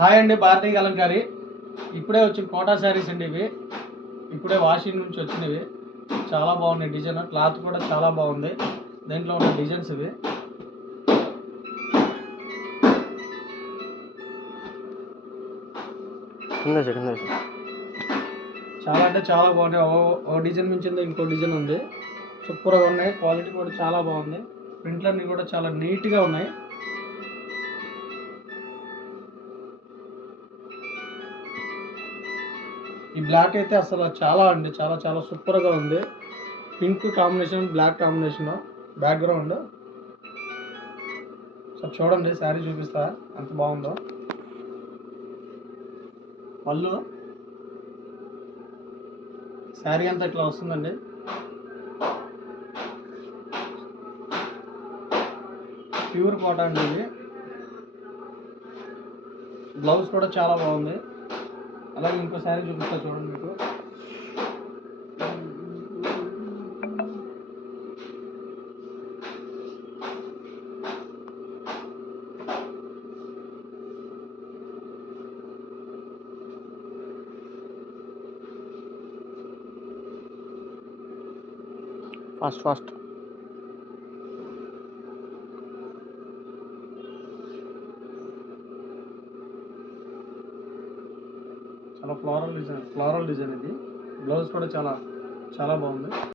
హాయ్ అండి, భారతీ కలంకారి. ఇప్పుడే వచ్చిన కోటా శారీస్ అండి ఇవి. ఇప్పుడే వాషింగ్ నుంచి వచ్చినవి. చాలా బాగున్నాయి. డిజైన్ క్లాత్ కూడా చాలా బాగుంది. దీంట్లో ఉన్న డిజైన్స్ ఇవి. చాలా అంటే చాలా బాగున్నాయి. ఓ డిజైన్ నుంచి ఇంకో డిజైన్ ఉంది. సూపర్గా ఉన్నాయి. క్వాలిటీ కూడా చాలా బాగుంది. ప్రింట్లన్నీ కూడా చాలా నీట్గా ఉన్నాయి. ఈ బ్లాక్ అయితే అసలు చాలా అండి, చాలా చాలా సూపర్గా ఉంది. Pink combination, black combination background. So చూడండి, శారీ చూపిస్తా ఎంత బాగుందో. పళ్ళు శారీ అంతా ఇట్లా వస్తుందండి. ప్యూర్ కాటన్ అండి ఇది. బ్లౌజ్ కూడా చాలా బాగుంది. అలాగే ఇంకో శారీ చూపిస్తా చూడండి మీకు. ఫాస్ట్ చాలా ఫ్లోరల్ డిజైన్ ఇది. బ్లౌజ్ కూడా చాలా చాలా బాగుంది.